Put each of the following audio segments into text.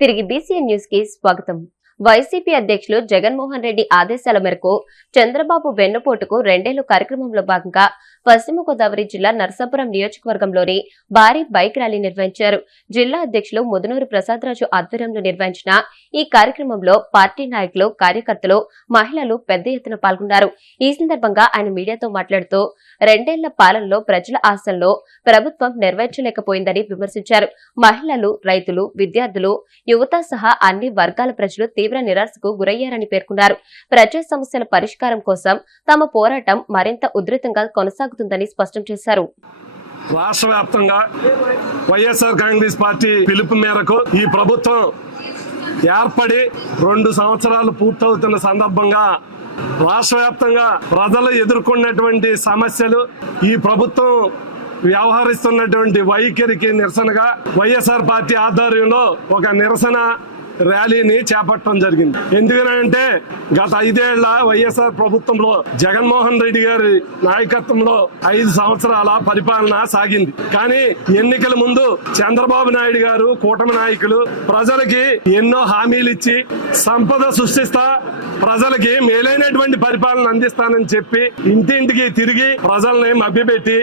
తిరిగి BCN news కి స్వాగతం. వైసీపీ అధ్యక్షులు జగన్మోహన్ రెడ్డి ఆదేశాల మేరకు చంద్రబాబు వెన్నుపోటుకు 2 ఏళ్ల కార్యక్రమంలో భాగంగా పశ్చిమ గోదావరి జిల్లా నరసాపురం నియోజకవర్గంలోని భారీ బైక్ ర్యాలీ నిర్వహించారు. జిల్లా అధ్యక్షులు ముదునూరు ప్రసాదరాజు ఆధ్వర్యంలో నిర్వహించిన ఈ కార్యక్రమంలో పార్టీ నాయకులు, కార్యకర్తలు, మహిళలు పెద్ద ఎత్తున పాల్గొన్నారు. ఈ సందర్భంగా ఆయన మీడియాతో మాట్లాడుతూ 2 ఏళ్ల పాలనలో ప్రజల ఆశల్లో ప్రభుత్వం నెరవేర్చలేకపోయిందని విమర్శించారు. మహిళలు, రైతులు, విద్యార్థులు, యువత సహా అన్ని వర్గాల ప్రజలు తీవ్ర నిరాశకు గురయ్యారని పేర్కొన్నారు. ప్రజా సమస్యల పరిష్కారం కోసం తమ పోరాటం మరింత ఉధృతంగా కొనసాగుతుందని స్పష్టం చేశారు. రాష్ట్ర వ్యాప్తంగా వైఎస్ఆర్ కాంగ్రెస్ పార్టీ పిలుపు మేరకు ఈ ప్రభుత్వం ఏర్పడి 2 సంవత్సరాలు పూర్తవుతున్న సందర్భంగా రాష్ట్ర వ్యాప్తంగా ప్రజలు ఎదుర్కొన్నటువంటి సమస్యలు, ఈ ప్రభుత్వం వ్యవహరిస్తున్నటువంటి వైఖరికి నిరసనగా వైఎస్ఆర్ పార్టీ ఆధ్వర్యంలో ఒక నిరసన ర్యాలీని చేపట్టడం జరిగింది. ఎందుకంటే గత 5 ఏళ్ల వైఎస్ఆర్ ప్రభుత్వంలో జగన్మోహన్ రెడ్డి గారి నాయకత్వంలో 5 సంవత్సరాల పరిపాలన సాగింది. కానీ ఎన్నికల ముందు చంద్రబాబు నాయుడు గారు, కూటమి నాయకులు ప్రజలకి ఎన్నో హామీలు ఇచ్చి సంపద సృష్టిస్తా, ప్రజలకి మేలైనటువంటి పరిపాలన అందిస్తానని చెప్పి ఇంటింటికి తిరిగి ప్రజల్ని మభ్యపెట్టి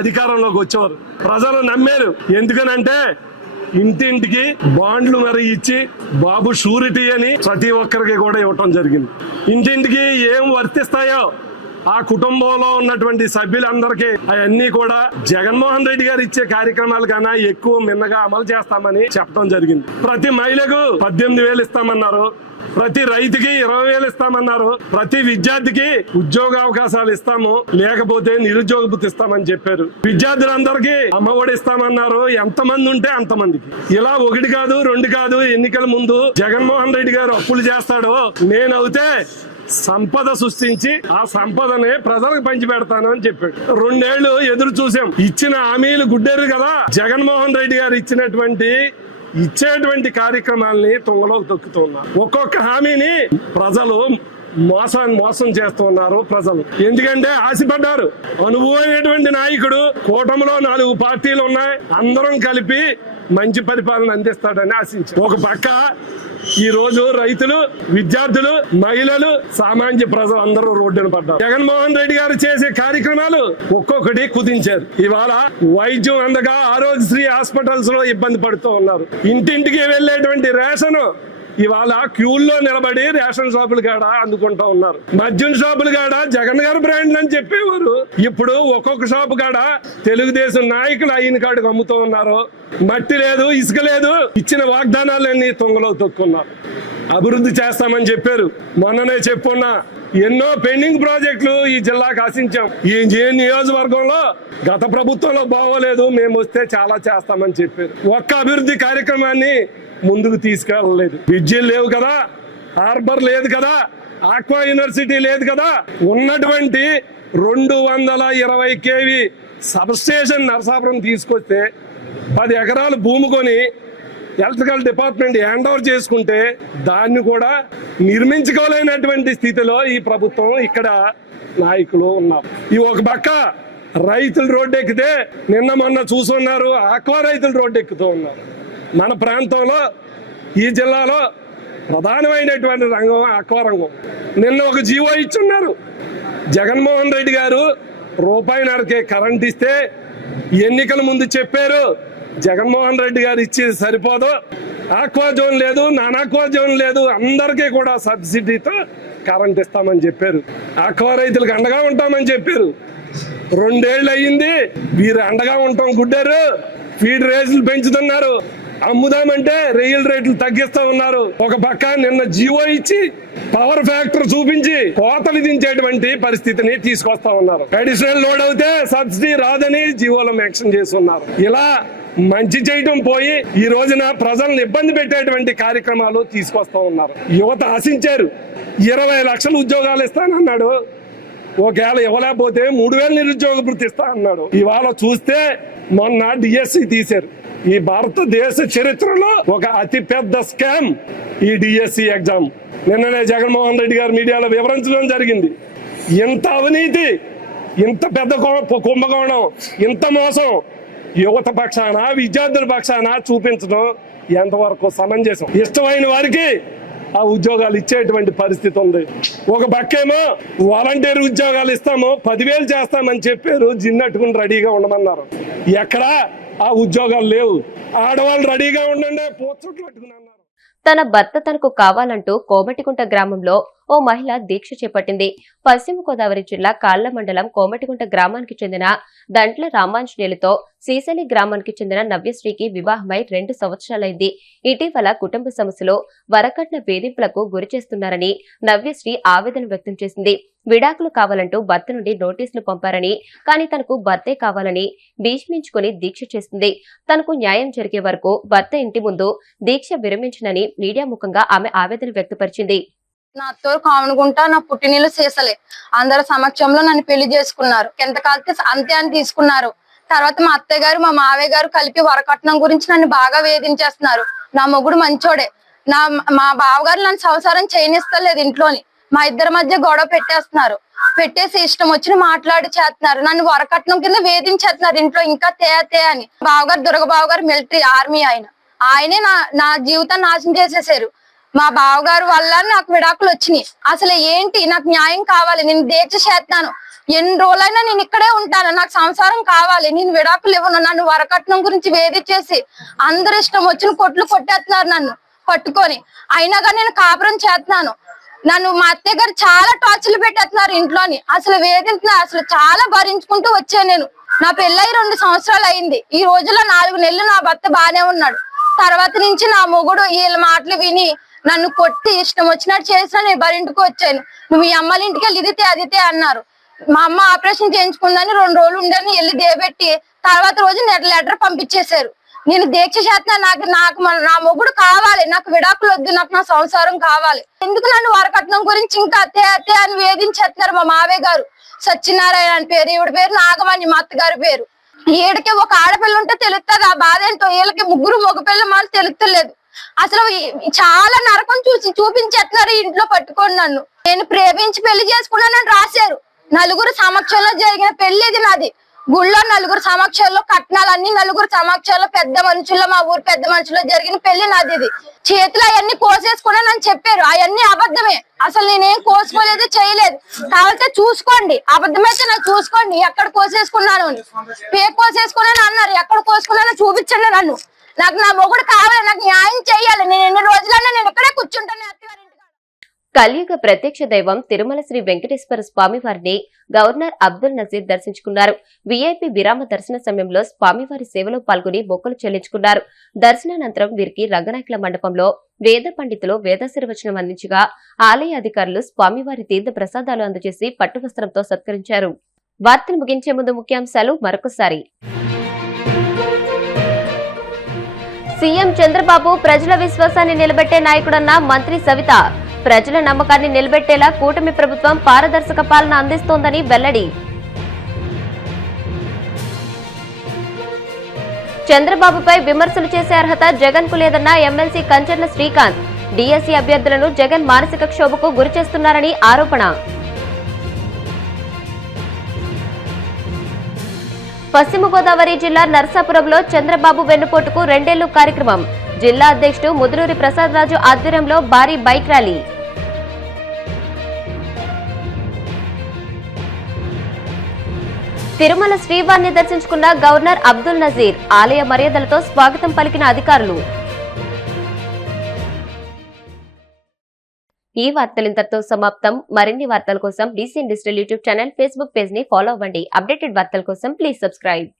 అధికారంలోకి వచ్చేవారు. ప్రజలు నమ్మారు. ఎందుకనంటే ఇంటింటికి బాండ్లు మరి ఇచ్చి బాబు షూరిటీ అని ప్రతి ఒక్కరికి కూడా ఇవ్వటం జరిగింది. ఇంటింటికి ఏం వర్తిస్తాయో ఆ కుటుంబంలో ఉన్నటువంటి సభ్యులందరికీ అవన్నీ కూడా జగన్మోహన్ రెడ్డి గారు ఇచ్చే కార్యక్రమాల కన్నా ఎక్కువ మిన్నగా అమలు చేస్తామని చెప్పడం జరిగింది. ప్రతి మహిళకు 18,000 ఇస్తామన్నారు. ప్రతి రైతుకి 20,000 ఇస్తామన్నారు. ప్రతి విద్యార్థికి ఉద్యోగ అవకాశాలు ఇస్తాము, లేకపోతే నిరుద్యోగ భృతి ఇస్తామని చెప్పారు. విద్యార్థులందరికీ అమ్మఒడి ఇస్తామన్నారు. ఎంతమంది ఉంటే అంతమందికి. ఇలా 1 కాదు 2 కాదు, ఎన్నికల ముందు జగన్మోహన్ రెడ్డి గారు అప్పులు చేస్తాడో నేనైతే సంపద సృష్టించి ఆ సంపదని ప్రజలకు పంచి పెడతాను అని చెప్పాడు. 2 ఏళ్లు ఎదురు చూసాం. ఇచ్చిన హామీలు గుడ్డేరు కదా. జగన్మోహన్ రెడ్డి గారు ఇచ్చేటువంటి కార్యక్రమాలని తుంగలోకి తొక్కుతూ ఉన్నారు. ఒక్కొక్క హామీని ప్రజలు మోసం చేస్తూ ఉన్నారు. ప్రజలు ఎందుకంటే ఆశపడ్డారు. అనుభవమైనటువంటి నాయకుడు, కూటమిలో 4 పార్టీలు ఉన్నాయి, అందరం కలిపి మంచి పరిపాలన అందిస్తాడని ఆశించారు. ఒక పక్క ఈ రోజు రైతులు, విద్యార్థులు, మహిళలు, సామాన్య ప్రజలు అందరూ రోడ్డున పడ్డారు. జగన్మోహన్ రెడ్డి గారు చేసే కార్యక్రమాలు ఒక్కొక్కటి కుదించారు. ఇవాళ వైద్యం అందగా ఆరోగ్యశ్రీ హాస్పిటల్స్ లో ఇబ్బంది పడుతూ ఉన్నారు. ఇంటింటికి వెళ్లేటువంటి రేషన్ ఇవాళ క్యూల్లో నిలబడి రేషన్ షాపులు కాడ అందుకుంటా ఉన్నారు. మద్యం షాపులు కాడ జగన్ గారు బ్రాండ్ అని చెప్పేవారు. ఇప్పుడు ఒక్కొక్క షాపు కాడ తెలుగుదేశం నాయకులు అయిన కాడికి అమ్ముతూ ఉన్నారు. మట్టి లేదు, ఇసుక లేదు. ఇచ్చిన వాగ్దానాలన్నీ తుంగలో తొక్కున్నారు. అభివృద్ధి చేస్తామని చెప్పారు. మొన్ననే చెప్పున్నా ఎన్నో పెండింగ్ ప్రాజెక్టులు ఈ జిల్లాకు ఆశించాం. ఈ నియోజకవర్గంలో గత ప్రభుత్వంలో బాగోలేదు, మేము వస్తే చాలా చేస్తామని చెప్పారు. ఒక్క అభివృద్ధి కార్యక్రమాన్ని ముందుకు తీసుకెళ్ళలేదు. బ్రిడ్జిలు లేవు కదా, హార్బర్ లేదు కదా, ఆక్వా యూనివర్సిటీ లేదు కదా. ఉన్నటువంటి 220 kV సబ్స్టేషన్ నరసాపురం తీసుకొస్తే 10 ఎకరాలు భూమి కొని ఎలక్ట్రికల్ డిపార్ట్మెంట్ హ్యాండ్ ఓవర్ చేసుకుంటే దాన్ని కూడా నిర్మించుకోలేనటువంటి స్థితిలో ఈ ప్రభుత్వం, ఇక్కడ నాయకులు ఉన్నారు. ఈ ఒక పక్క రైతులు రోడ్డు ఎక్కితే నిన్న మొన్న చూసున్నారు, ఆక్వా రైతులు రోడ్డు ఎక్కుతూ ఉన్నారు. మన ప్రాంతంలో, ఈ జిల్లాలో ప్రధానమైనటువంటి రంగం ఆక్వా రంగం. నిన్న ఒక జీవో ఇచ్చున్నారు. జగన్మోహన్ రెడ్డి గారు ₹1.5కే కరెంట్ ఇస్తే ఎన్నికల ముందు చెప్పారు జగన్మోహన్ రెడ్డి గారు ఇచ్చేది సరిపోదు, ఆక్వా జోన్ లేదు, నాన్ ఆక్వా జోన్ లేదు, అందరికీ కూడా సబ్సిడీతో కరెంట్ ఇస్తామని చెప్పారు. ఆక్వా రైతులకు అండగా ఉంటామని చెప్పారు. 2 ఏళ్ళు అయ్యింది, వీరు అండగా ఉంటాం గుడ్డారు. ఫీడ్ రేట్లు పెంచుతున్నారు. అమ్ముదామంటే రియల్ రేట్లు తగ్గిస్తూ ఉన్నారు. ఒక పక్క నిన్న జీవో ఇచ్చి పవర్ ఫ్యాక్టర్ చూపించి కోత విధించేటువంటి పరిస్థితిని తీసుకొస్తా ఉన్నారు. అడిషనల్ లోడ్ అవుతే సబ్సిడీ రాదని జీవోలో మెన్షన్ చేస్తున్నారు. ఇలా మంచి చేయటం పోయి ఈ రోజున ప్రజలను ఇబ్బంది పెట్టేటువంటి కార్యక్రమాలు తీసుకొస్తా ఉన్నారు. యువత ఆశించారు. 20 లక్షల ఉద్యోగాలు ఇస్తానన్నాడు. ఒకవేళ ఇవ్వలేకపోతే 3,000 నిరుద్యోగ భృతి ఇస్తా అన్నాడు. ఇవాళ చూస్తే మొన్న డిఎస్సి తీశారు. ఈ భారతదేశ చరిత్రలో ఒక అతి పెద్ద స్కామ్ ఈ డిఎస్సి ఎగ్జామ్. నిన్ననే జగన్మోహన్ రెడ్డి గారు మీడియాలో వివరించడం జరిగింది. ఇంత అవినీతి, ఇంత పెద్ద కుంభకోణం, ఇంత మోసం యువత పక్షాన, విద్యార్థుల పక్షాన చూపించడం ఎంతవరకు సమంజసం? ఇష్టమైన వారికి ఆ ఉద్యోగాలు ఇచ్చేటువంటి పరిస్థితి ఉంది. ఒక పక్కేమో వాలంటీర్ ఉద్యోగాలు ఇస్తాము 10,000 చేస్తామని చెప్పారు, జిన్నట్టుకుని రెడీగా ఉండమన్నారు. ఎక్కడా ఆ ఉద్యోగాలు లేవు. ఆడవాళ్ళు రెడీగా ఉండండి, పోచుట్లు పట్టుకుని అన్నారు. తన భర్త తనకు కావాలంటూ కోమటికుంట గ్రామంలో ఓ మహిళ దీక్ష చేపట్టింది. పశ్చిమ గోదావరి జిల్లా కాళ్ల మండలం కోమటికుంట గ్రామానికి చెందిన దంట్ల రామాంజనేయులతో సీసలి గ్రామానికి చెందిన నవ్యశ్రీకి వివాహమై 2 సంవత్సరాలైంది. ఇటీవల కుటుంబ సమస్యలో వరకట్న వేధింపులకు గురి చేస్తున్నారని నవ్యశ్రీ ఆవేదన వ్యక్తం చేసింది. విడాకులు కావాలంటూ భర్త నుండి నోటీసులు పంపారని, కానీ తనకు భర్తే కావాలని భీష్మించుకుని దీక్ష చేస్తుంది. తనకు న్యాయం జరిగే వరకు భర్త ఇంటి ముందు దీక్ష విరమించనని మీడియా ముఖంగా ఆమె ఆవేదన వ్యక్తపరిచింది. నా అత్తోరు కావనుకుంటా నా పుట్టినీళ్ళు చేసలే అందరి సమక్షంలో నన్ను పెళ్లి చేసుకున్నారు. ఎంత కాలితే అంతే అని తీసుకున్నారు. తర్వాత మా అత్తయ్య గారు మా మావయ్య గారు కలిపి వరకట్నం గురించి నన్ను బాగా వేధించేస్తున్నారు. నా మొగుడు మంచోడే, మా బావగారు నన్ను సంసారం చేయనిస్తలేదు. ఇంట్లోని మా ఇద్దరి మధ్య గొడవ పెట్టేస్తున్నారు. పెట్టేసి ఇష్టం వచ్చిన మాట్లాడి చేస్తున్నారు. నన్ను వరకట్నం కింద వేధించేస్తున్నారు ఇంట్లో. ఇంకా తే అని బావగారు దుర్గబావగారు మిలిటరీ ఆర్మీ ఆయనే నా జీవితాన్ని నాశనం చేసేసారు. మా బావగారు వల్ల నాకు విడాకులు వచ్చినాయి. అసలు ఏంటి, నాకు న్యాయం కావాలి. నేను దీక్ష చేస్తాను, ఎన్ని రోజులైనా నేను ఇక్కడే ఉంటాను. నాకు సంసారం కావాలి, నేను విడాకులు ఇవ్వను. నన్ను వరకట్నం గురించి వేధించేసి అందరు ఇష్టం వచ్చిన కొట్లు కొట్టేస్తున్నారు నన్ను పట్టుకొని. అయినా కానీ నేను కాపురం చేస్తున్నాను. నన్ను మా అత్తయ్య గారు చాలా టార్చర్లు పెట్టేస్తున్నారు ఇంట్లోని. అసలు వేధింటున్నారు. అసలు చాలా భరించుకుంటూ వచ్చాను నేను. నా పెళ్ళై 2 సంవత్సరాలు అయింది. ఈ రోజులో 4 నెలలు నా భర్త బానే ఉన్నాడు. తర్వాత నుంచి నా మొగుడు వీళ్ళ మాటలు విని నన్ను కొట్టి ఇష్టం వచ్చినట్టు చేసినా నేను భరించుకు వచ్చాను. నువ్వు ఈ అమ్మల ఇంటికి వెళ్ళి ఇదితే అదితే అన్నారు. మా అమ్మ ఆపరేషన్ చేయించుకుందని 2 రోజులు ఉండని వెళ్ళి దేబెట్టి తర్వాత రోజు లెటర్ పంపించేశారు. నేను దీక్ష చేస్తున్నా, నాకు నా మొగుడు కావాలి, నాకు విడాకులు వద్దు, నాకు నా సంసారం కావాలి. ఎందుకు నన్ను వరకట్నం గురించి ఇంకా అత్తే అని వేధించేస్తున్నారు. మా మావయ్య గారు సత్యనారాయణ అని పేరు, ఈవిడ పేరు నాగమణి, మా అత్తగారి పేరు. ఈడికి ఒక ఆడపిల్ల ఉంటే తెలుస్తుంది ఆ బాధ ఏంటో. వీళ్ళకి 3 మగపిల్ల మాలు తెలుస్తలేదు. అసలు చాలా నరకం చూపించేస్తున్నారు ఇంట్లో పట్టుకొని నన్ను. నేను ప్రేమించి పెళ్లి చేసుకున్నానని రాశారు. 4 సమక్షంలో జరిగిన పెళ్లి ఇది నాది. గుళ్ళో 4 సమక్షంలో కట్నాలన్నీ 4 సమక్షంలో పెద్ద మనుషుల్లో, మా ఊరు పెద్ద మనుషుల్లో జరిగిన పెళ్లి నాది. ఇది చేతులు అవన్నీ కోసేసుకున్నానని చెప్పారు. అవన్నీ అబద్ధమే. అసలు నేనేం కోసుకోలేదు, చేయలేదు. కాబట్టి చూసుకోండి, అబద్ధమైతే నాకు చూసుకోండి ఎక్కడ కోసేసుకున్నాను. పేరు కోసేసుకున్నాను అన్నారు. ఎక్కడ కోసుకున్నానో చూపించండి నన్ను. నాకు నా మొగుడు కావాలి, నాకు న్యాయం చేయాలి. నేను ఎన్ని రోజులన్నా నేను ఇక్కడే కూర్చుంటాను. కలియుగ ప్రత్యక్ష దైవం తిరుమల శ్రీ వెంకటేశ్వర స్వామి వారిని గవర్నర్ అబ్దుల్ నజీర్ దర్శించుకున్నారు. వీఐపీ విరామ దర్శన సమయంలో స్వామివారి సేవలో పాల్గొని మొక్కులు చెల్లించుకున్నారు. దర్శనానంతరం వీరికి రంగనాయకుల మండపంలో వేద పండితులు వేదాశీర్వచనం అందించగా ఆలయ అధికారులు స్వామివారి తీర్థ ప్రసాదాలు అందజేసి పట్టువస్త్రంతో సత్కరించారు. వార్తలు ముగించే ముందు ముఖ్యాంశాలు మరొకసారి. సీఎం చంద్రబాబు ప్రజల విశ్వాసాన్ని నిలబెట్టే నాయకుడన్న మంత్రి సవిత. ప్రజల నమ్మకాన్ని నిలబెట్టేలా కూటమి ప్రభుత్వం పారదర్శక పాలన అందిస్తోందని వెల్లడి. చంద్రబాబుపై విమర్శలు చేసే అర్హత జగన్ కు లేదన్న ఎమ్మెల్సీ కంచర్ల శ్రీకాంత్. డీఎస్సీ అభ్యర్థులను జగన్ మానసిక క్షోభకు గురిచేస్తున్నారని ఆరోపణ. పశ్చిమ గోదావరి జిల్లా నర్సాపురంలో చంద్రబాబు వెన్నుపోటుకు 2 ఏళ్లు కార్యక్రమం. జిల్లా అధ్యక్షుడు ముదునూరి ప్రసాద్ రాజు ఆధ్వర్యంలో భారీ బైక్ ర్యాలీ. తిరుమల శ్రీవారిని దర్శించుకున్న గవర్నర్ అబ్దుల్ నజీర్. ఆలయ మర్యాదలతో స్వాగతం పలికిన అధికారులు. ఈ వార్తలు ఇంతటితో సమాప్తం. మరిన్ని వార్తల కోసం DCN digital YouTube channel, Facebook page ని ఫాలో అవ్వండి. అప్డేటెడ్ వార్తల కోసం ప్లీజ్ సబ్స్క్రైబ్.